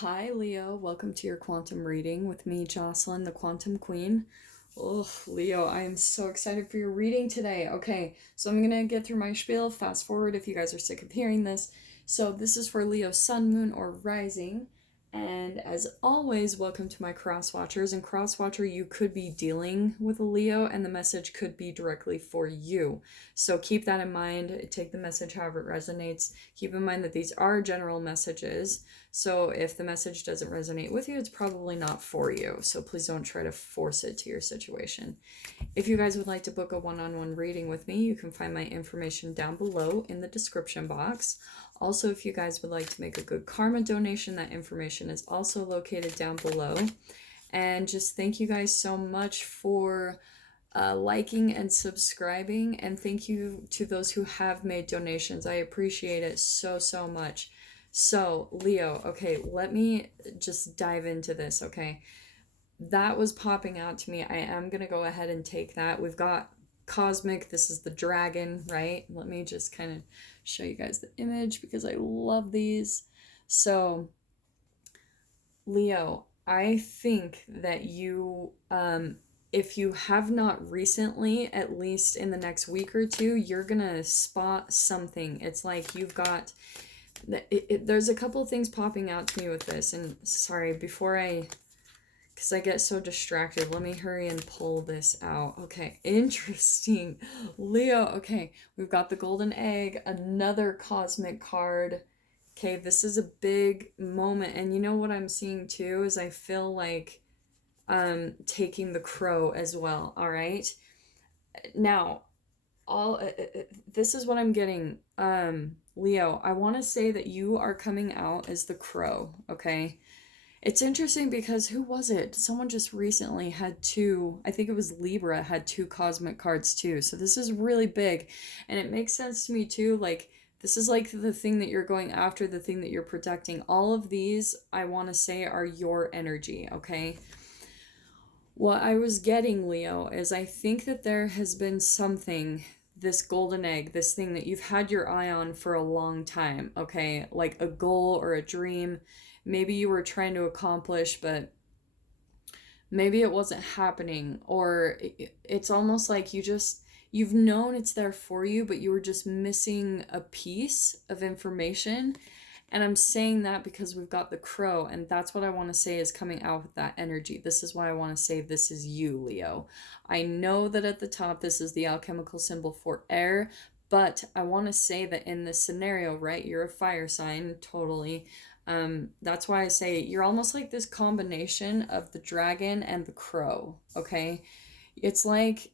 Hi, Leo. Welcome to your quantum reading with me, Jocelyn, the Quantum Queen. Oh, Leo, I am so excited for your reading today. Okay, so I'm going to get through my spiel. Fast forward if you guys are sick of hearing this. So, this is for Leo, Sun, Moon, or Rising. And as always, welcome to my cross watchers. And cross watcher, you could be dealing with a Leo, and the message could be directly for you. So keep that in mind. Take the message however it resonates. Keep in mind that these are general messages. So if the message doesn't resonate with you, it's probably not for you. So please don't try to force it to your situation. If you guys would like to book a one-on-one reading with me, you can find my information down below in the description box. Also, if you guys would like to make a good karma donation, that information is also located down below. And just thank you guys so much for liking and subscribing. And thank you to those who have made donations. I appreciate it so, so much. So, Leo, okay, let me just dive into this, okay? That was popping out to me. I am going to go ahead and take that. We've got cosmic. This is the dragon, right? Let me just kind of show you guys the image because I love these. So, Leo, I think that you, if you have not recently, at least in the next week or two, you're going to spot something. It's like you've got there's a couple of things popping out to me with this, and sorry, because I get so distracted, let me hurry and pull this out. Okay, interesting. Leo, okay, we've got the golden egg, another cosmic card. Okay, this is a big moment, and you know what I'm seeing too is I feel like taking the crow as well, all right? Now, this is what I'm getting. Leo, I want to say that you are coming out as the crow, okay? It's interesting because who was it? Someone just recently had two, I think it was Libra, had two cosmic cards too. So this is really big. And it makes sense to me too. Like, this is like the thing that you're going after, the thing that you're protecting. All of these, I want to say, are your energy, okay? What I was getting, Leo, is I think that there has been something, this golden egg, this thing that you've had your eye on for a long time, okay? Like a goal or a dream. Maybe you were trying to accomplish, but maybe it wasn't happening. Or it's almost like you've known it's there for you, but you were just missing a piece of information. And I'm saying that because we've got the crow, and that's what I want to say is coming out with that energy. This is why I want to say this is you, Leo. I know that at the top, this is the alchemical symbol for air, but I want to say that in this scenario, right, you're a fire sign, totally. That's why I say you're almost like this combination of the dragon and the crow, okay? It's like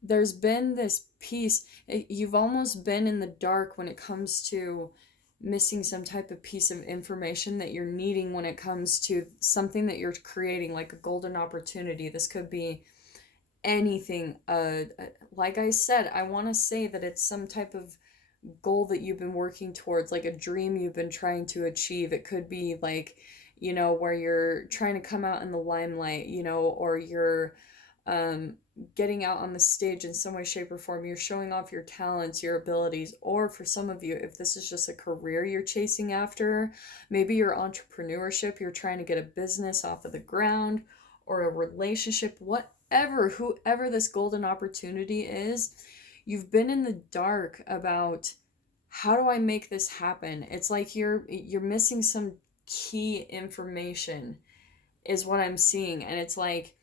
there's been this piece, you've almost been in the dark when it comes to missing some type of piece of information that you're needing when it comes to something that you're creating, like a golden opportunity. This could be anything. Like I said, I want to say that it's some type of goal that you've been working towards, like a dream you've been trying to achieve. It could be like, where you're trying to come out in the limelight, or you're um, getting out on the stage in some way, shape, or form. You're showing off your talents, your abilities, or for some of you, if this is just a career you're chasing after, maybe your entrepreneurship, you're trying to get a business off of the ground, or a relationship, whatever, whoever this golden opportunity is, you've been in the dark about how do I make this happen? It's like you're missing some key information is what I'm seeing, and it's like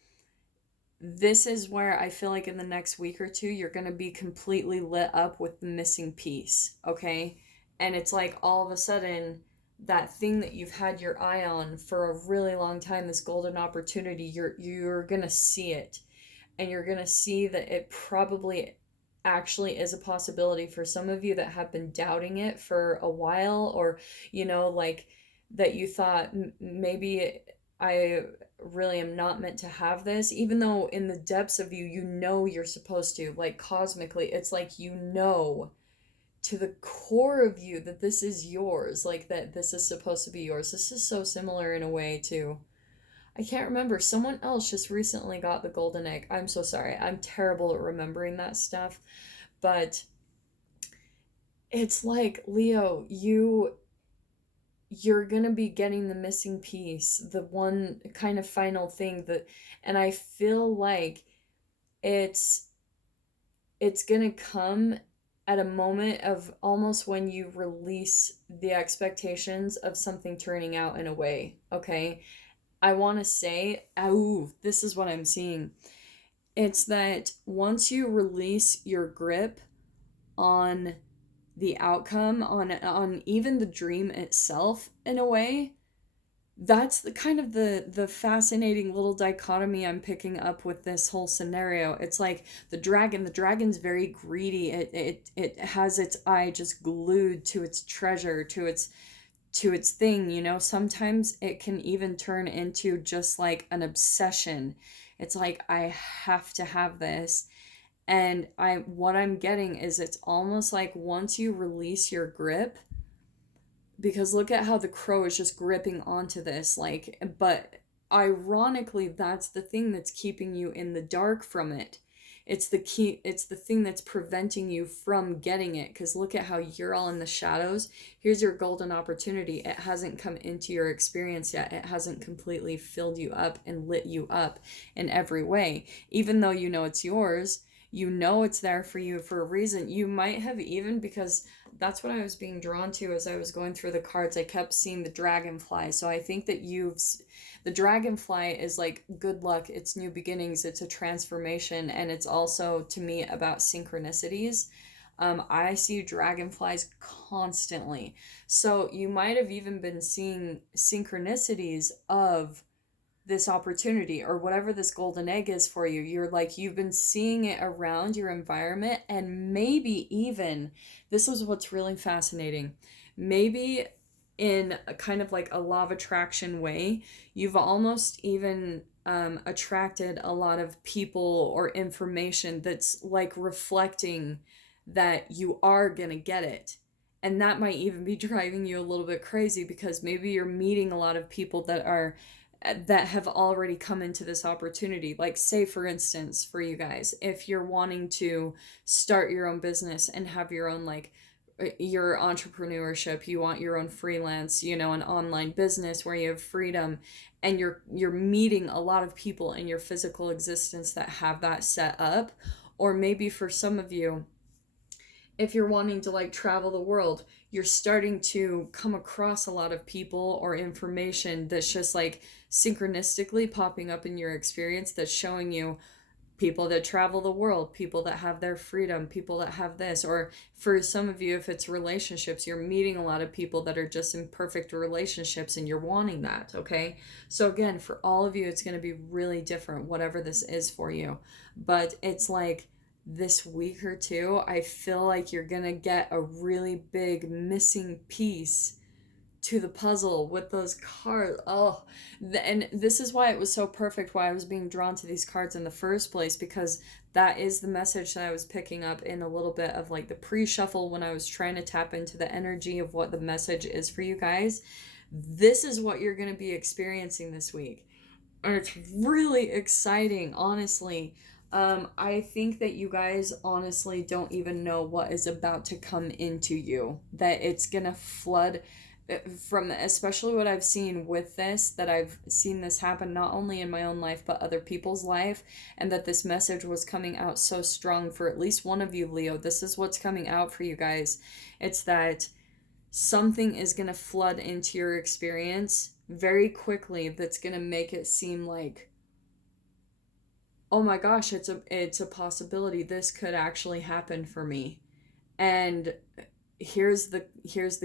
this is where I feel like in the next week or two, you're going to be completely lit up with the missing piece, okay? And it's like all of a sudden, that thing that you've had your eye on for a really long time, this golden opportunity, you're going to see it. And you're going to see that it probably actually is a possibility for some of you that have been doubting it for a while, or, like that you thought maybe I really am not meant to have this, even though in the depths of you, you're supposed to, like cosmically, it's like, to the core of you that this is yours, like that this is supposed to be yours. This is so similar in a way to, I can't remember, someone else just recently got the golden egg. I'm so sorry. I'm terrible at remembering that stuff. But it's like, Leo, you're gonna be getting the missing piece, the one kind of final thing that, and I feel like it's gonna come at a moment of almost when you release the expectations of something turning out in a way, okay? I want to say, oh, this is what I'm seeing. It's that once you release your grip on the outcome, on even the dream itself in a way, that's the kind of the fascinating little dichotomy I'm picking up with this whole scenario. It's like the dragon's very greedy. It has its eye just glued to its treasure, to its thing, you know. Sometimes it can even turn into just like an obsession. It's like, I have to have this. And what I'm getting is, it's almost like once you release your grip, because look at how the crow is just gripping onto this, like, but ironically, that's the thing that's keeping you in the dark from it. It's the thing that's preventing you from getting it, because look at how you're all in the shadows. Here's your golden opportunity. It hasn't come into your experience yet. It hasn't completely filled you up and lit you up in every way. Even though you know it's yours, you know it's there for you for a reason. You might have even, because that's what I was being drawn to as I was going through the cards, I kept seeing the dragonfly. So I think that the dragonfly is like good luck, it's new beginnings, it's a transformation, and it's also, to me, about synchronicities. I see dragonflies constantly. So you might have even been seeing synchronicities of this opportunity or whatever this golden egg is for you. You've been seeing it around your environment, and maybe even, this is what's really fascinating, maybe in a kind of like a law of attraction way, you've almost even attracted a lot of people or information that's like reflecting that you are gonna get it. And that might even be driving you a little bit crazy, because maybe you're meeting a lot of people that have already come into this opportunity. Like, say for instance, for you guys, if you're wanting to start your own business and have your own, like, your entrepreneurship, you want your own freelance, you know, an online business where you have freedom, and you're meeting a lot of people in your physical existence that have that set up. Or maybe for some of you, if you're wanting to like travel the world, you're starting to come across a lot of people or information that's just like synchronistically popping up in your experience, that's showing you people that travel the world, people that have their freedom, people that have this. Or for some of you, if it's relationships, you're meeting a lot of people that are just in perfect relationships and you're wanting that, okay? So again, for all of you, it's going to be really different, whatever this is for you. But it's like, this week or two, I feel like you're gonna get a really big missing piece to the puzzle with those cards. Oh, and this is why it was so perfect, why I was being drawn to these cards in the first place, because that is the message that I was picking up in a little bit of like the pre-shuffle when I was trying to tap into the energy of what the message is for you guys. This is what you're gonna be experiencing this week. And it's really exciting, honestly. I think that you guys honestly don't even know what is about to come into you. That it's gonna flood from, especially what I've seen with this, that I've seen this happen not only in my own life but other people's life, and that this message was coming out so strong for at least one of you, Leo. This is what's coming out for you guys. It's that something is gonna flood into your experience very quickly that's gonna make it seem like, oh my gosh, it's a possibility, this could actually happen for me. And here's the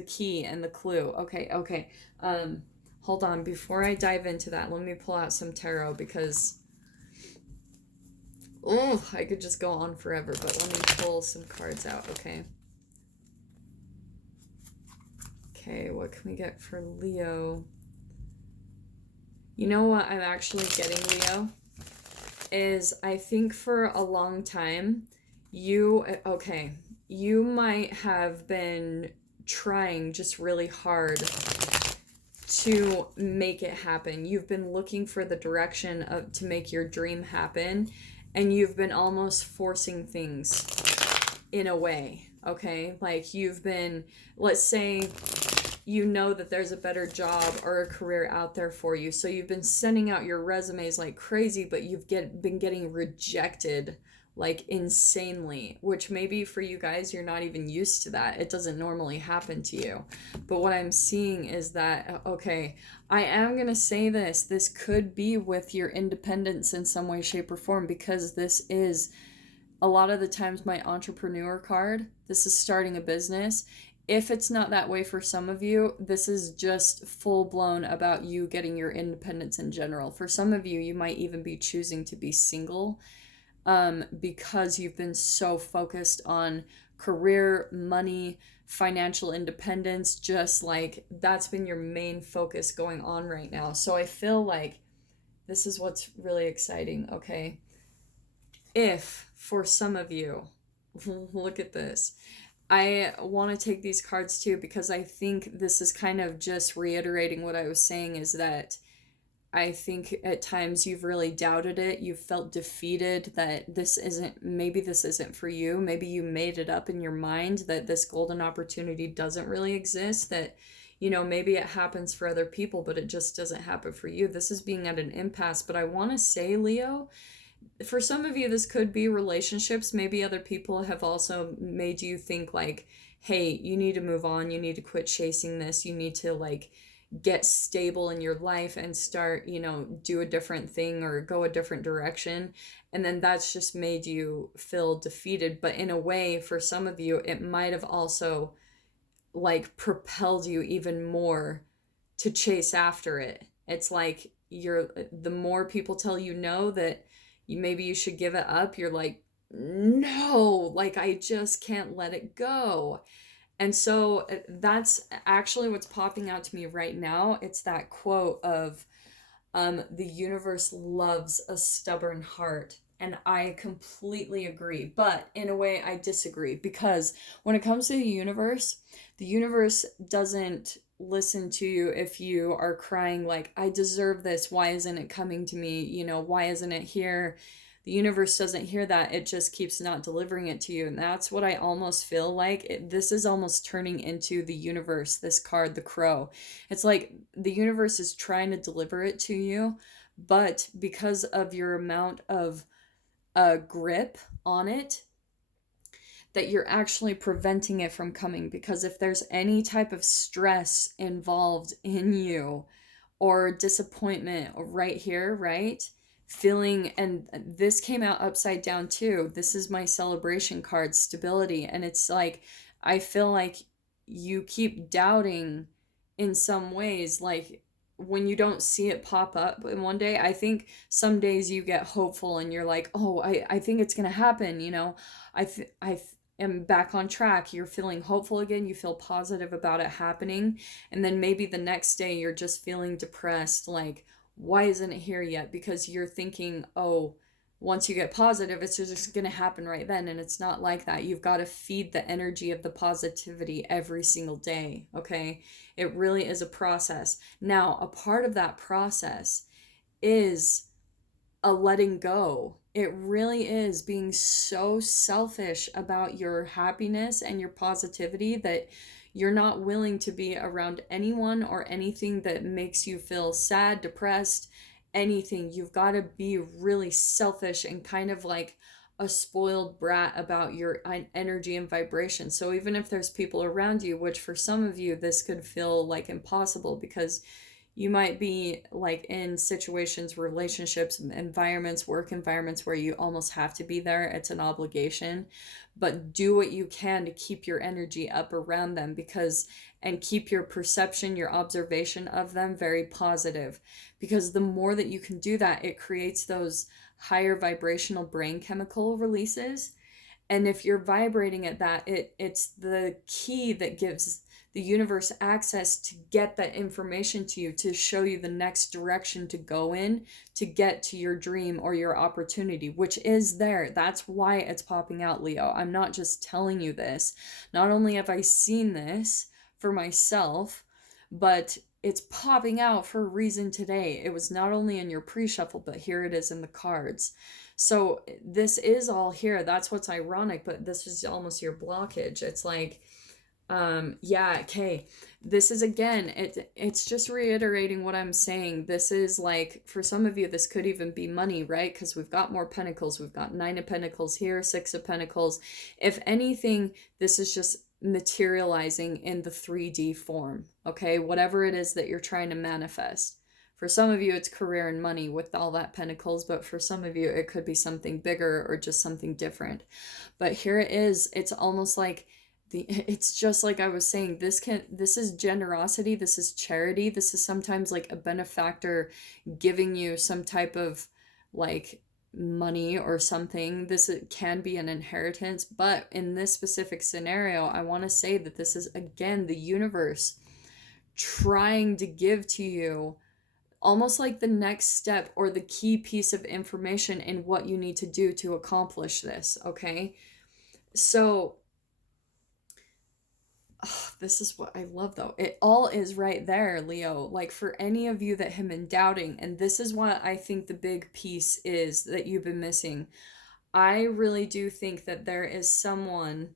key and the clue. Okay. Hold on, before I dive into that, let me pull out some tarot, because oh, I could just go on forever, but let me pull some cards out. Okay, what can we get for Leo? You know what I'm actually getting, Leo, is I think for a long time, you might have been trying just really hard to make it happen. You've been looking for the direction to make your dream happen, and you've been almost forcing things in a way, okay? Like, you've been, let's say you know that there's a better job or a career out there for you. So you've been sending out your resumes like crazy, but been getting rejected like insanely, which maybe for you guys, you're not even used to that. It doesn't normally happen to you. But what I'm seeing is that, okay, I am going to say this could be with your independence in some way, shape, or form, because this is a lot of the times my entrepreneur card. This is starting a business. If it's not that way for some of you, this is just full blown about you getting your independence in general. For some of you, you might even be choosing to be single because you've been so focused on career, money, financial independence, just like that's been your main focus going on right now. So I feel like this is what's really exciting, okay? If for some of you, look at this. I want to take these cards too because I think this is kind of just reiterating what I was saying, is that I think at times you've really doubted it. You've felt defeated that maybe this isn't for you. Maybe you made it up in your mind that this golden opportunity doesn't really exist, that, maybe it happens for other people, but it just doesn't happen for you. This is being at an impasse. But I want to say, Leo, for some of you, this could be relationships. Maybe other people have also made you think like, hey, you need to move on. You need to quit chasing this. You need to like get stable in your life and start, do a different thing or go a different direction. And then that's just made you feel defeated. But in a way, for some of you, it might have also like propelled you even more to chase after it. It's like the more people tell you no, that maybe you should give it up, you're like, no, like I just can't let it go. And so that's actually what's popping out to me right now. It's that quote of the universe loves a stubborn heart. And I completely agree. But in a way, I disagree, because when it comes to the universe doesn't listen to you if you are crying like, I deserve this. Why isn't it coming to me? Why isn't it here? The universe doesn't hear that. It just keeps not delivering it to you. And that's what I almost feel like. This is almost turning into the universe, this card, the crow. It's like the universe is trying to deliver it to you, but because of your amount of grip on it, that you're actually preventing it from coming. Because if there's any type of stress involved in you or disappointment right here, right? Feeling, and this came out upside down too. This is my celebration card, stability. And it's like, I feel like you keep doubting in some ways, like when you don't see it pop up in one day. I think some days you get hopeful and you're like, oh, I think it's going to happen. I am back on track. You're feeling hopeful again. You feel positive about it happening. And then maybe the next day you're just feeling depressed. Like, why isn't it here yet? Because you're thinking, oh, once you get positive, it's just going to happen right then. And it's not like that. You've got to feed the energy of the positivity every single day. Okay. It really is a process. Now, a part of that process is a letting go. It really is being so selfish about your happiness and your positivity that you're not willing to be around anyone or anything that makes you feel sad, depressed, anything. You've got to be really selfish and kind of like a spoiled brat about your energy and vibration. So even if there's people around you, which for some of you, this could feel like impossible, because you might be like in situations, relationships, environments, work environments where you almost have to be there. It's an obligation, but do what you can to keep your energy up around them, and keep your perception, your observation of them very positive, because the more that you can do that, it creates those higher vibrational brain chemical releases. And if you're vibrating at that, it's the key that gives the universe access to get that information to you, to show you the next direction to go in to get to your dream or your opportunity, which is there. That's why it's popping out, Leo. I'm not just telling you this. Not only have I seen this for myself, but it's popping out for a reason today. It was not only in your pre-shuffle, but here it is in the cards. So this is all here. That's what's ironic, but this is almost your blockage. It's like, Yeah, okay. This is again, it's just reiterating what I'm saying. This is like, for some of you, this could even be money, right? Because we've got more pentacles. We've got 9 of Pentacles here, 6 of Pentacles. If anything, this is just materializing in the 3D form, okay? Whatever it is that you're trying to manifest. For some of you, it's career and money with all that Pentacles, but for some of you, it could be something bigger or just something different. But here it is. It's almost like it's just like I was saying, this is generosity, this is charity, this is sometimes like a benefactor giving you some type of like money or something. This can be an inheritance, but in this specific scenario, I want to say that this is again the universe trying to give to you almost like the next step or the key piece of information in what you need to do to accomplish this, okay? So oh, this is what I love though. It all is right there, Leo. Like for any of you that have been doubting, and this is what I think the big piece is that you've been missing. I really do think that there is someone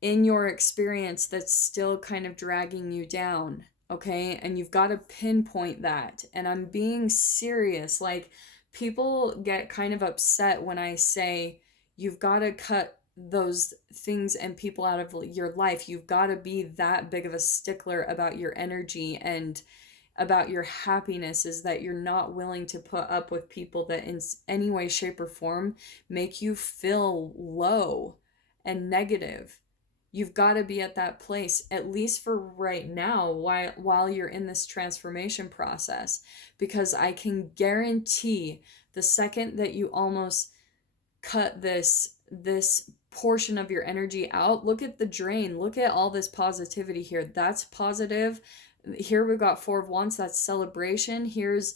in your experience that's still kind of dragging you down, okay? And you've got to pinpoint that. And I'm being serious. Like people get kind of upset when I say you've got to cut those things and people out of your life. You've got to be that big of a stickler about your energy and about your happiness, is that you're not willing to put up with people that in any way, shape, or form make you feel low and negative. You've got to be at that place, at least for right now, while you're in this transformation process. Because I can guarantee the second that you almost cut this portion of your energy out, look at the drain, look at all this positivity here. That's positive. Here we've got 4 of Wands, that's celebration. Here's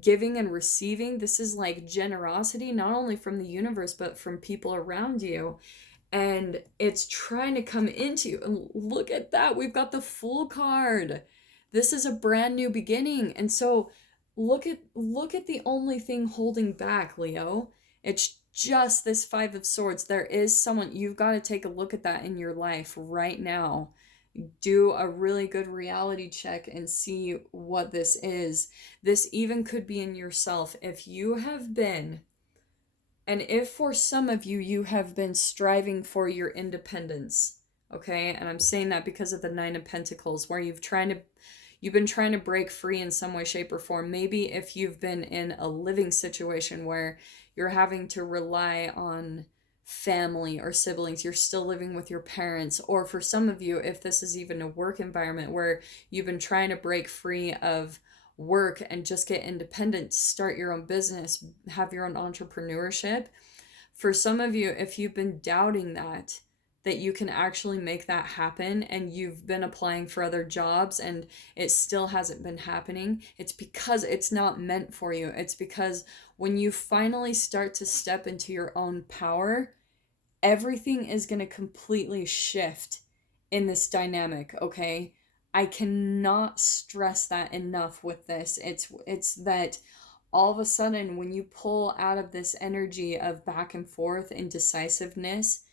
giving and receiving. This is like generosity, not only from the universe, but from people around you. And it's trying to come into you. And look at that. We've got the Fool card. This is a brand new beginning. And so look at the only thing holding back, Leo. It's just this 5 of Swords. There is someone, you've got to take a look at that in your life right now. Do a really good reality check and see what this is. This even could be in yourself. If you have been, and if for some of you, you have been striving for your independence, okay? And I'm saying that because of the 9 of Pentacles, where you've been trying to break free in some way, shape, or form. Maybe if you've been in a living situation where you're having to rely on family or siblings, you're still living with your parents. Or for some of you, if this is even a work environment where you've been trying to break free of work and just get independent, start your own business, have your own entrepreneurship. For some of you, if you've been doubting that you can actually make that happen, and you've been applying for other jobs and it still hasn't been happening, it's because it's not meant for you. It's because when you finally start to step into your own power, everything is going to completely shift in this dynamic, okay? I cannot stress that enough with this. It's that all of a sudden when you pull out of this energy of back and forth and decisiveness,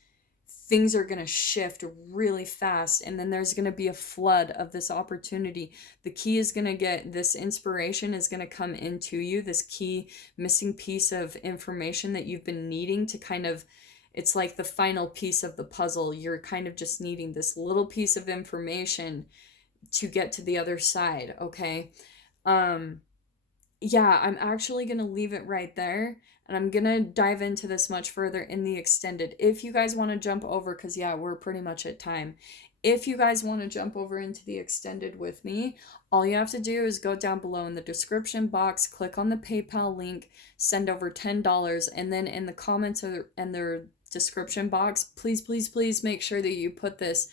things are going to shift really fast, and then there's going to be a flood of this opportunity. The key is going to get, this inspiration is going to come into you, this key missing piece of information that you've been needing to kind of, it's like the final piece of the puzzle. You're kind of just needing this little piece of information to get to the other side, okay? Yeah, I'm actually going to leave it right there, and I'm going to dive into this much further in the extended. If you guys want to jump over, because yeah, we're pretty much at time. If you guys want to jump over into the extended with me, all you have to do is go down below in the description box, click on the PayPal link, send over $10, and then in the comments and their description box, please make sure that you put the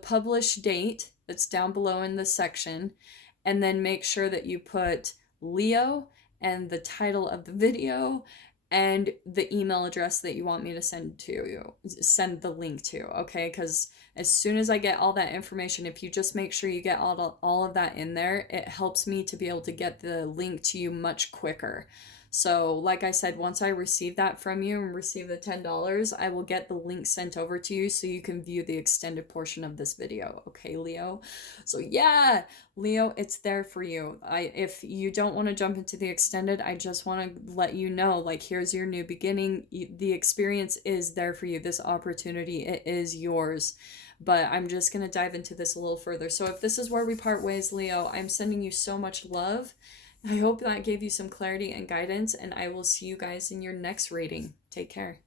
published date that's down below in the section, and then make sure that you put Leo and the title of the video and the email address that you want me to send the link to, okay? Because as soon as I get all that information, if you just make sure you get all of that in there, it helps me to be able to get the link to you much quicker. So, like I said, once I receive that from you and receive the $10, I will get the link sent over to you so you can view the extended portion of this video. Okay, Leo? So, yeah, Leo, it's there for you. If you don't want to jump into the extended, I just want to let you know, like, here's your new beginning. The experience is there for you. This opportunity, it is yours. But I'm just going to dive into this a little further. So if this is where we part ways, Leo, I'm sending you so much love. I hope that gave you some clarity and guidance, and I will see you guys in your next reading. Take care.